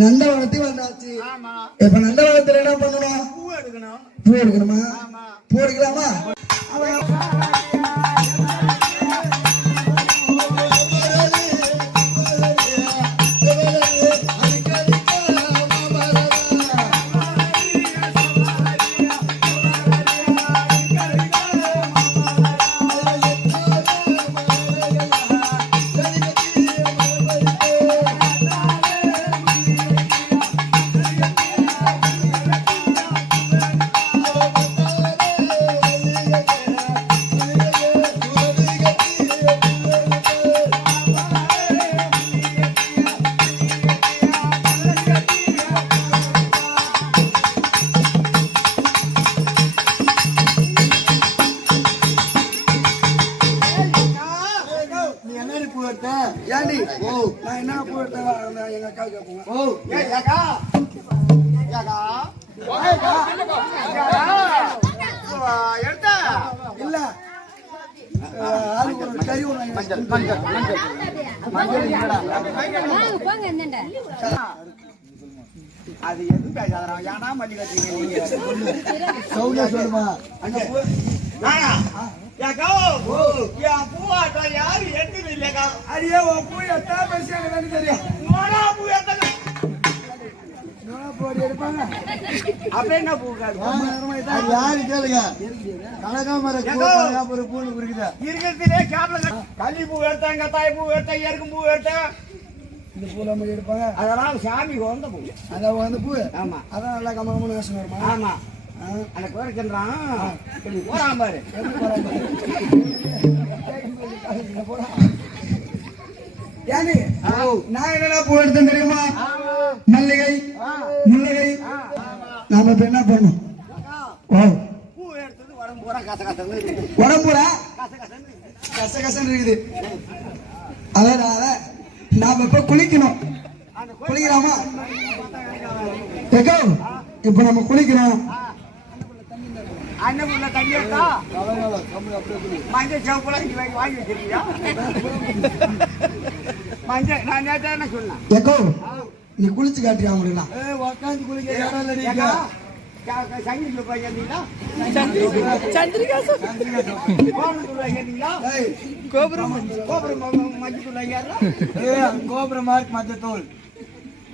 நந்தவனத்துக்கு வந்தாச்சு. இப்ப நந்தவனத்துல என்ன பண்ணணும்? பூ எடுக்கணுமா? பூ எடுக்கலாமா? அது எது பேசாதா யானா மல்லி கட்டிங்க சொல்லுமா பூவாட்டா யாரு எட்டு இல்லையா அடியே பூ எத்தா பேசியாங்க தெரியும் பூ எத்தனை எடுப்பாங்க அப்ப என்ன பூ யாரு கேளுங்க கனகாமர பூ இருக்குதா இருக்கிறதுலே கள்ளி பூ எடுத்தாங்க தாய் பூ எடுத்தாங்க எருக்கும் பூ எடுத்தாங்க இந்த பூ நம்ம எடுப்பாங்க அதெல்லாம் சாமி வந்த பூ அதான் வந்து பூ ஆமா அதான் நல்லா கமகமான வாசனை வருமா ஆமா அந்த கோரிக்கிறான் போறான் பாரு நான் என்னடா பூ எடுத்தேன் தெரியுமா மல்லிகை முல்லிகை நாம இப்ப என்ன பண்ணணும் பூ எடுத்தது உடம்பூரா உடம்பூரா கசகசன்னு இருக்குது அதனால நாம இப்ப குளிக்கணும் குளிக்கலாமா இப்ப நம்ம குளிக்கணும் அண்ணன் தண்ணி எடுத்தா மஞ்சள் சிவப்புல வாங்கி வச்சிருக்கியா மஞ்சள் நான் நேற்று என்ன சொன்னேன் நீ குளிச்சு காட்டியா முடியல உட்காந்து குளிக்க சங்கிலி கேட்டீங்களா கோபுரம் கோபுரம் மார்க் மஞ்சத்தூள்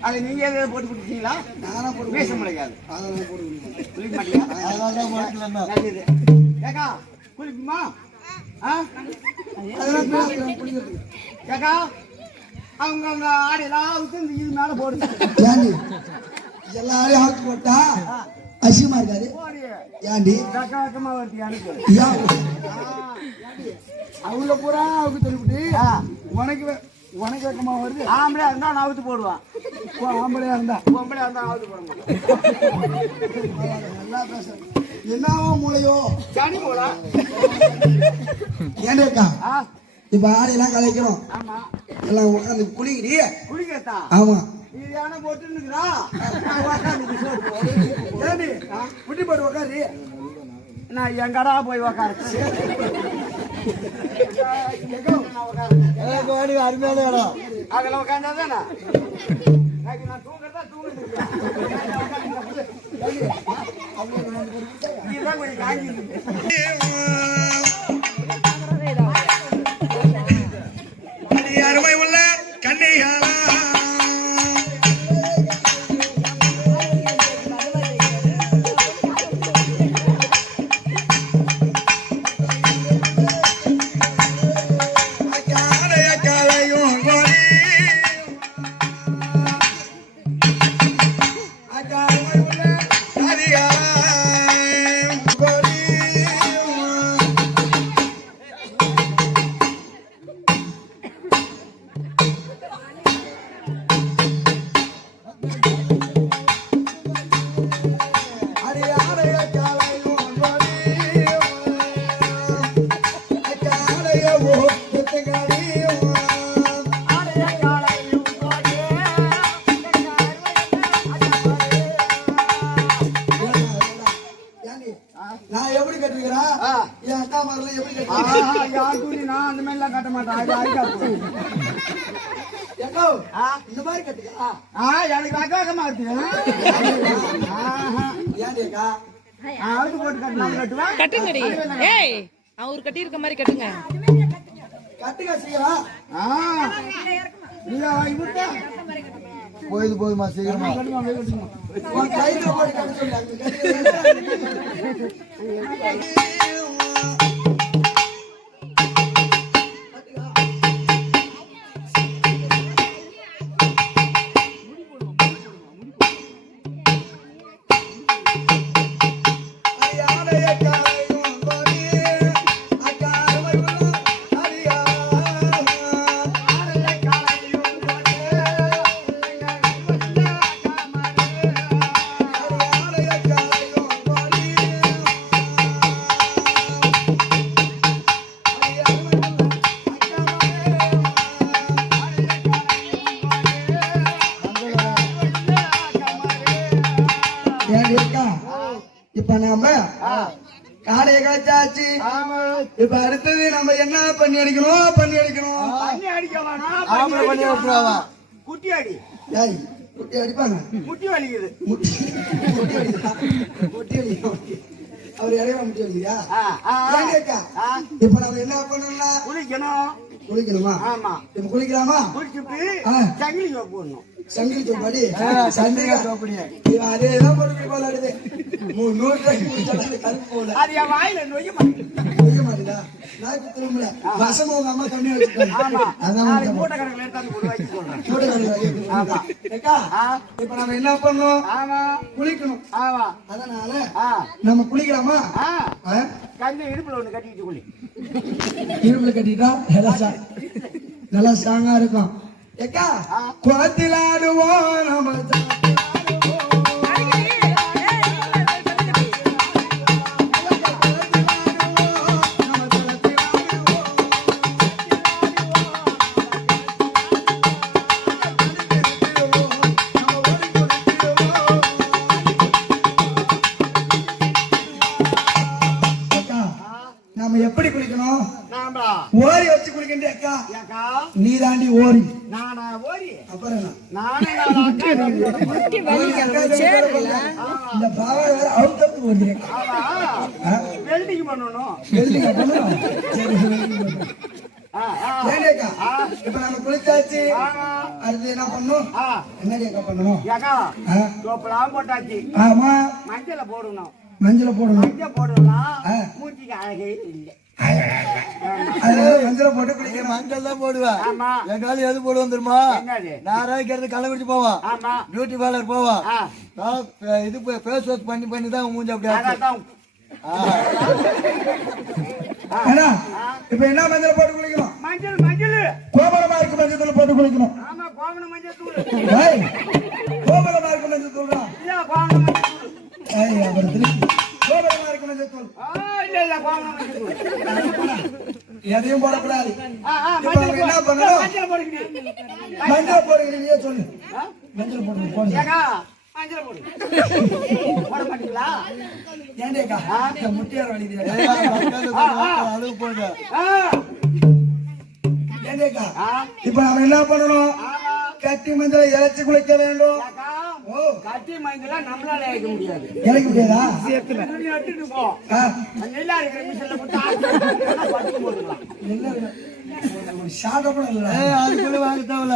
அது நீங்க எதாவது போட்டு கொடுத்தீங்களா நானா போட்டு பேச முடியாது அதெல்லாம் போட்டு குளிக்க மாட்டீங்க ஏக்கா குளிக்குமா ஏக்கா அவங்க அவங்க ஆடையெல்லாம் இது மேல போடுங்க எல்லா ஆடையும் அவுத்து போட்டா அசிங்கமா இருக்காது ஏண்டி அவங்க பூரா அவுக்கு சொல்லிவிட்டு உனக்கு உனக்கு வெக்கமா வருது ஆம்பளையா இருந்தா நான் அவுத்து போடுவான் ஆம்பளையா இருந்தா அவுத்து போட மாட்டேன் நல்லா பேச என்னவோ மூளையோ சனி மூளா ஏண்டேக்கா இப்ப ஆடையெல்லாம் கலைக்கிறோம் எல்லாம் உட்காந்து குளிக்கிறா ஆமா போட்டு புட்டி போட்டு உக்காரு நான் எங்கடா போய் உக்காரு அருமையான இடம் அதுல உட்காந்தாதானா நான் தூங்குறதா தூங்குறேன் கொஞ்சம் காஞ்சி அருமை உள்ள கண்ணையாளா துணி நான் அந்த மாதிரி எல்லாம் கட்ட மாட்டேன். அது ஆயிட்டா இந்த மாதிரி கட்டுக்கா? எனக்கு அக்காக்கமா இருக்கு. ஏன்க்கா அவருக்கு போட்டு கட்டணும் கட்டுவேன். கட்டுங்கடி. ஏய் அவரு கட்டி இருக்க மாதிரி கட்டுங்க. கட்டுங்க சீக்கிரம். போயுது போதுமா சீக்கிரமா கையில போட்டு கட்ட இப்ப நாம காடைய காய்ச்சாச்சு. இப்ப அடுத்தது நம்ம என்ன பண்ணி அடிக்கணும்? பண்ணி அடிக்கணும். குட்டி அடி. குட்டி அடிப்பாங்க. முட்டி வலிக்குது. முட்டி வலிக்கும். அவர் இறைவா முட்டி வலிக்குதா? இப்ப நம்ம என்ன பண்ணணும்? குளிக்கணும். குளிக்கணுமா? ஆமா. இப்ப குளிக்கலாமா? குளிச்சுட்டு சங்கிலி சோப்பு போடணும். சங்கிலி சோப்பாடி சந்திரிகா சோப்படி அதேதான் பொறுப்பு போல அடுது 300 ரூபாய்க்கு குடிச்சாலும் கருப்பு போல. அது என் வாயில நொய்ய மாட்டேதா? நாக்கு திரும்பல வசம் உங்க அம்மா தண்ணி வச்சுட்டாங்க. அதான் மூட்டை கணக்குல எடுத்தாந்து ஒரு வாய்க்கு சொல்றேன். மூட்டை கணக்குல இப்ப நம்ம என்ன பண்ணணும்? ஆமா குளிக்கணும். ஆமா அதனால நம்ம குளிக்கலாமா? கண்ணு இடுப்புல ஒண்ணு கட்டிட்டு குளி. இடுப்புல கட்டிட்டா நல்லா ஸ்ட்ராங்கா இருக்கும். ஏக்கா குளத்திலாடுவோம் நம்ம நம்ம எப்படி குளிக்கணும்? ஓரி வச்சு குளிக்கண்டே அக்கா. நீ தாண்டி ஓரி. நானா ஓரி? அப்புறம் இந்த பாவா வேற அவுட் ஓடி. வெல்டிங் பண்ணணும். வெல்டிங் பண்ணணும். இப்ப நம்ம குளிச்சாச்சு. அடுத்து என்ன பண்ணணும்? என்னடி அக்கா பண்ணணும்? போட்டாச்சு. ஆமா மஞ்சள போடணும். மஞ்சள போடணும். மஞ்சள் போடலாம். மூச்சிக்கு அழகே இல்லை. மஞ்சள போட்டு குளிக்க மஞ்சள் தான் போடுவேன். என் காலம் எது போடுவோம் தெரியுமா? நான் கள்ளக்குறிச்சி போவான். பியூட்டி பார்லர் போவான். இது ஃபேஸ் வாஷ் பண்ணி தான் மூஞ்சி அப்படி. இப்ப என்ன மஞ்சள் போட்டு குளிக்கணும்? மஞ்சள் மஞ்சள் கோபரமா இருக்கு. மஞ்சள் போட்டு குளிக்கணும். கோபரமா இருக்கு மஞ்சள் தூள். எதையும் போடக்கூடாது. என்ன பண்ணணும்? மஞ்சள் போடுங்க. சொல்லு மஞ்சள் போடுங்க. முட்டியார் வழி அளவு போடுங்க. இப்ப நம்ம என்ன பண்ணணும்? கட்டி மஞ்சளை இறைச்சி குளிக்க வேண்டும். கட்டி மஞ்சளா நம்மளால இறக்க முடியாது. இறக்க முடியாதா? எடுத்துட்டு போ. நெல்லா இருக்கிற மிஷின்ல போட்டு அதுக்குள்ள வாங்க தேவல.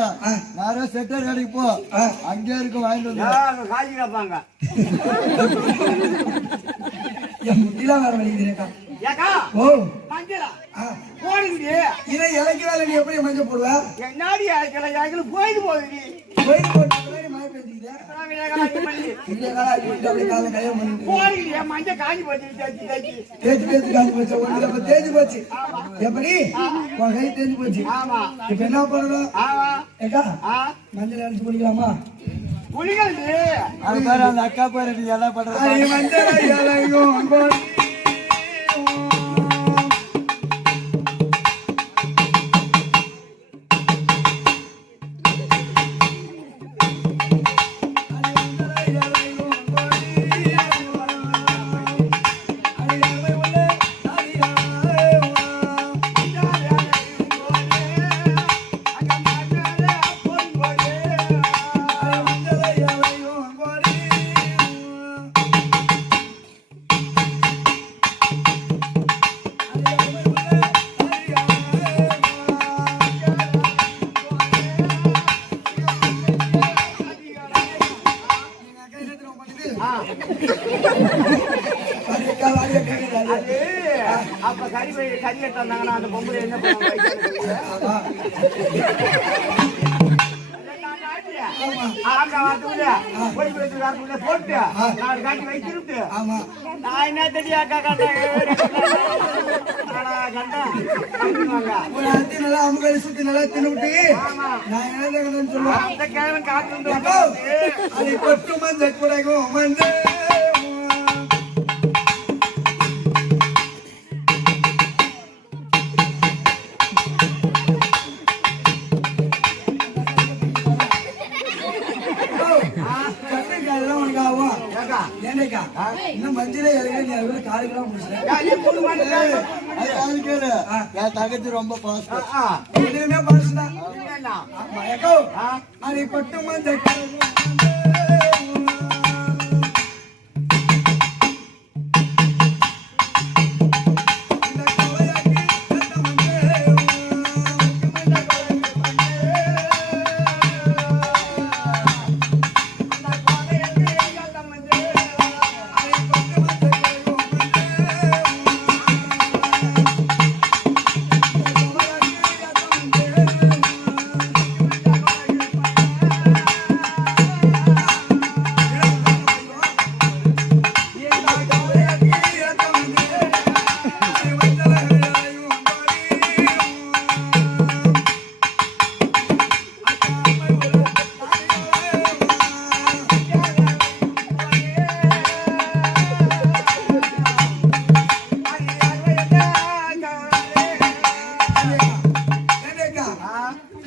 யாரோ செட்டர் கடைக்கு போ. அங்கே இருக்கும் வாங்கிட்டு வந்து காய்ச்சி கேட்பாங்க. என் முட்டிலாம் வேற வலிக்குதுக்கா. ஓ மஞ்சளா போடுங்க. இதை இலக்கு வேலை நீ எப்படி மஞ்சள் போடுவ? என்னாடி இலக்கு போயிட்டு போகுது. போயிட்டு போட்டு மழை பெஞ்சுக்குது. மஞ்சள் காஞ்சி போச்சு. தேய்ச்சி காஞ்சி போச்சு. ஒன்று தேய்ச்சி போச்சு. எப்படி கை தேய்ச்சி போச்சு. இப்ப என்ன பண்ணணும்? ஏக்கா மஞ்சள் அடிச்சு குடிக்கலாமா? குளிக்கிறது அது பாரு. அந்த அக்கா பாரு எல்லாம் பண்றது. மஞ்சள் இலையும் தெரியல தந்தாங்கன்னா அந்த பொம்பளை என்ன போட்டு நாலு காட்டி வைத்திருந்து நான் என்ன தெரியா நல்லா அவங்க சுத்தி நல்லா தின்னுட்டு நான் என்ன சொல்லுவேன் அந்த கிழவன் காத்து அதை கொட்டு மஞ்ச குறைக்கும் மஞ்சள் இன்னும் மஞ்சளே இறங்க காலைக்கெல்லாம் தகச்சு ரொம்ப எதுவுமே பாசுதான் அதை கொட்டு மஞ்சள்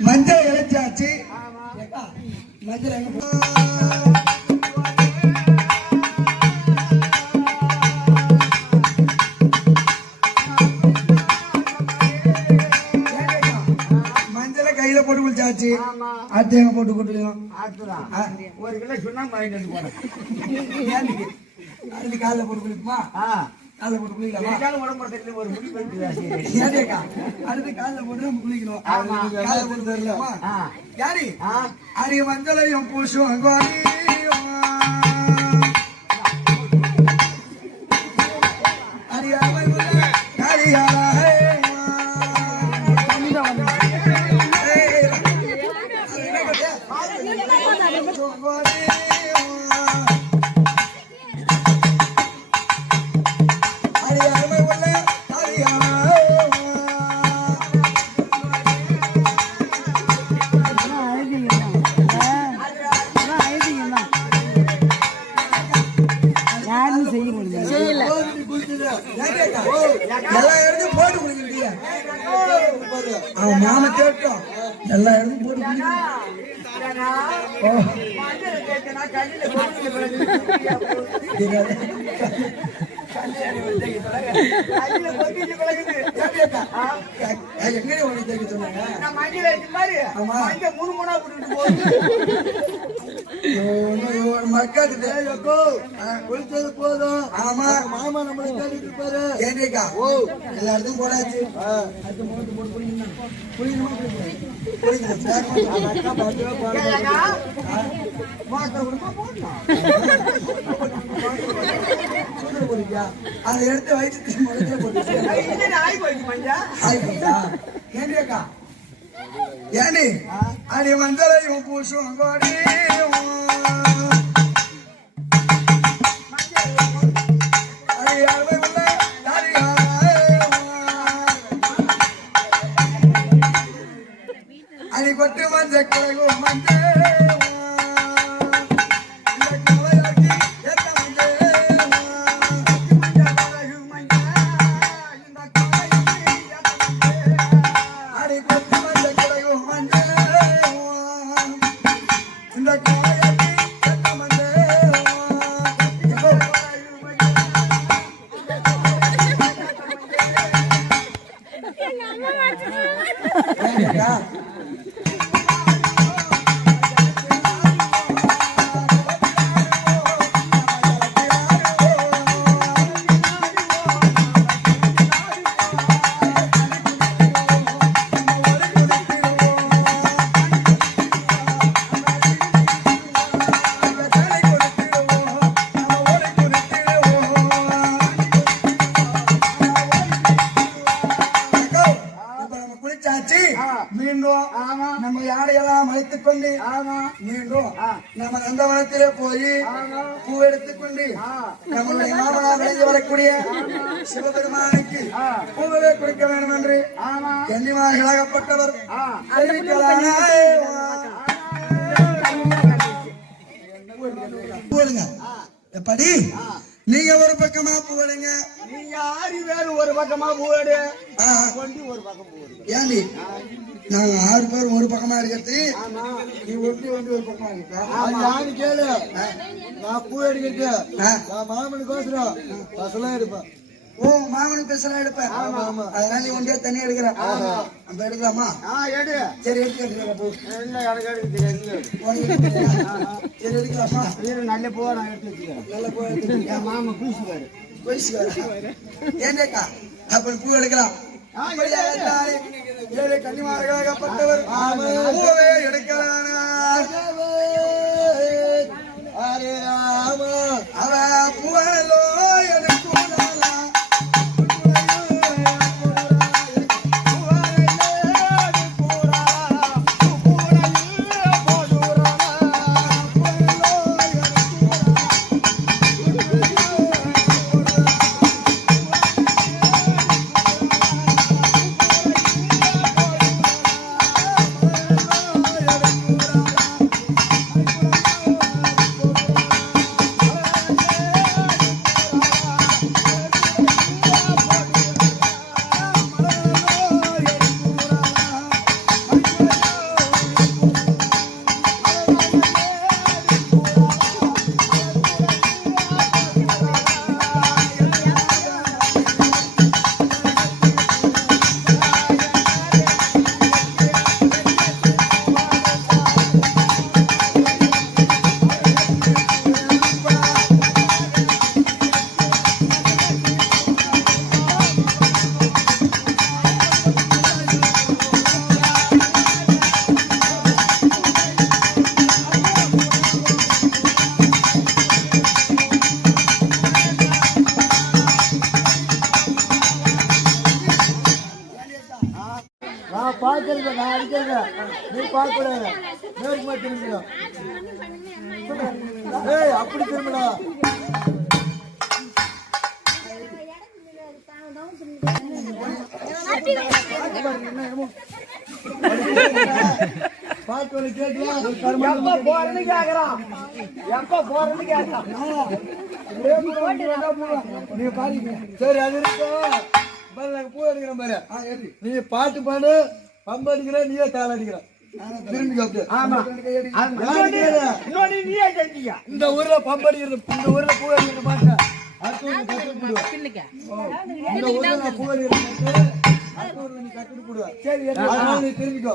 மஞ்சள் இறைச்சாச்சு மஞ்சள் எங்க மஞ்சளை கையில போட்டு குளிச்சாச்சு அடுத்து எங்க போட்டு குடிக்கலாம் ஒரு கிலோ சுண்ணாம்பு வாங்கிட்டு போறேன் அடுத்து காலைல போட்டு குளிக்குமா காலைல போட்டு குளிக்கலாமா ஒரு முடி போயிட்டு அடுத்து காலைல போட்டு நம்ம குளிக்கணும் காலைல போட்டு தரலாமா யாரு அரிய மஞ்சளையும் பூசும் எல்லா இடத்தையும் போட்டு குடிக்கிறீங்க நாம கேட்டோம் எல்லா இடத்தையும் போட்டு எங்க உனக்கு தேக்க சொன்னாங்க மக்கள் குளிச்சது போதும் ஆமா மாமா நம்மளை கேட்டுட்டு இருப்பாரு ஏன்டா ஓ எல்லா இடத்துக்கும் போடாச்சு அடுத்து முகத்து போட்டு குளிக்கணுமா அதை எடுத்து வயிற்று முகத்துல போட்டு ஏன்டா ஏனி அடி மஞ்சளையும் பூசும் கோடி அடி கொட்டு மஞ்சள் கிழங்கும் மஞ்சள் வந்தாச்சு. மீண்டும் நம்ம யானையெல்லாம் அழைத்துக் கொண்டு மீண்டும் நம்ம நந்தவனத்திலே போய் பூ எடுத்துக்கொண்டு நம்மளுடைய மாமனார் விளைந்து வரக்கூடிய சிவபெருமானுக்கு பூவை கொடுக்க வேண்டும் என்று கன்னிமார்களாகப்பட்டவர் எப்படி நீங்க ஒரு பக்கமா பூவடுங்க, நீங்க 6 பேர் ஒரு பக்கமா பூவடு, ஒரு பக்கம் பூவடு. ஏண்டி நாங்க 6 பேர் ஒரு பக்கமா இருக்கிறது, நீ ஒட்டி ஒரு பக்கமா இருக்க கேளு. நான் பூ எடுக்கிறது நான் மாமனுக்கோசரம் பசலாம் எடுப்பேன். ஓ மாமனுக்கு பெருசெல்லாம் எடுப்பேன். அதனால நீ ஒன்றே தனியா எடுக்கிறேன். நம்ம எடுக்கலாமா? எடு. சரி எடுத்துக்கலாம். பூ இல்ல எனக்கு எடுக்க தெரியாது. சரி எடுக்கலாமா? நல்ல பூவா நான் எடுத்து வச்சுக்கிறேன். நல்ல பூ எடுத்து என் மாமா பூசுவாரு. ஏண்டேக்கா அப்ப பூ எடுக்கலாம். ஏழை கன்னிமார்களாகப்பட்டவர் பூவே எடுக்கிறானா? அரே ராம அவ பூவலோ எடுக்குறாளா? நான் பாக்குறது நான் அடிக்கிறது நீ பார்க்க கூடாது. நேர்மா திரும்பிடும். ஏய் அப்படி திரும்படா. பாட்டு கேட்கலாம். எப்ப போறேன்னு கேக்குறான். எப்ப போறேன்னு கேட்கறான். நீ பாருங்க. சரி அது இருக்கும். பூ அடிக்கிற மாதிரி நீ பாட்டு பாடு, பம்பு அடிக்கிற, நீயே தாள அடிக்கிற. திரும்பி இந்த ஊர்ல பம்பு அடிக்கிறது, இந்த ஊர்ல பூ அடிக்கிற மாட்டேன். இந்த ஊர்ல நான் பூ அடிக்கிற மாட்டேன். நீ கட்டுட்டு போடுவேன். சரி நீ திரும்பிக்கோ.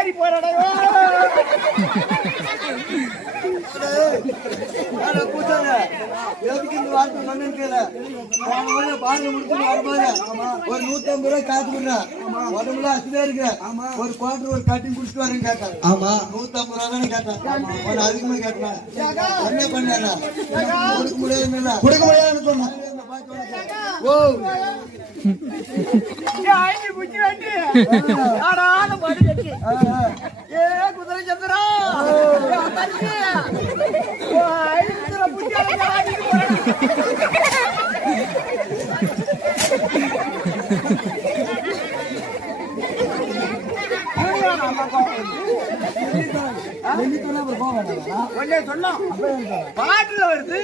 மாறி போறடா எதுக்கு இந்த வார்த்தை மன்னன் கேள பாருங்க முடிச்சு வரும்போது ஒரு 150 ரூபாய் காசு விடுறேன் உடம்புல அசுதா இருக்கு ஒரு குவார்டர் ஒரு கட்டிங் குடிச்சிட்டு வரேன்னு கேட்டேன் 150 ரூபா தானே கேட்டேன் ஒரு அதிகமா கேட்டேன் என்ன பண்ணா கொடுக்க முடியாதுன்னு கொடுக்க முடியாதுன்னு சொன்னேன் ஓ குதிரை சந்திரா சொன்னோம் பாட்டுல வருது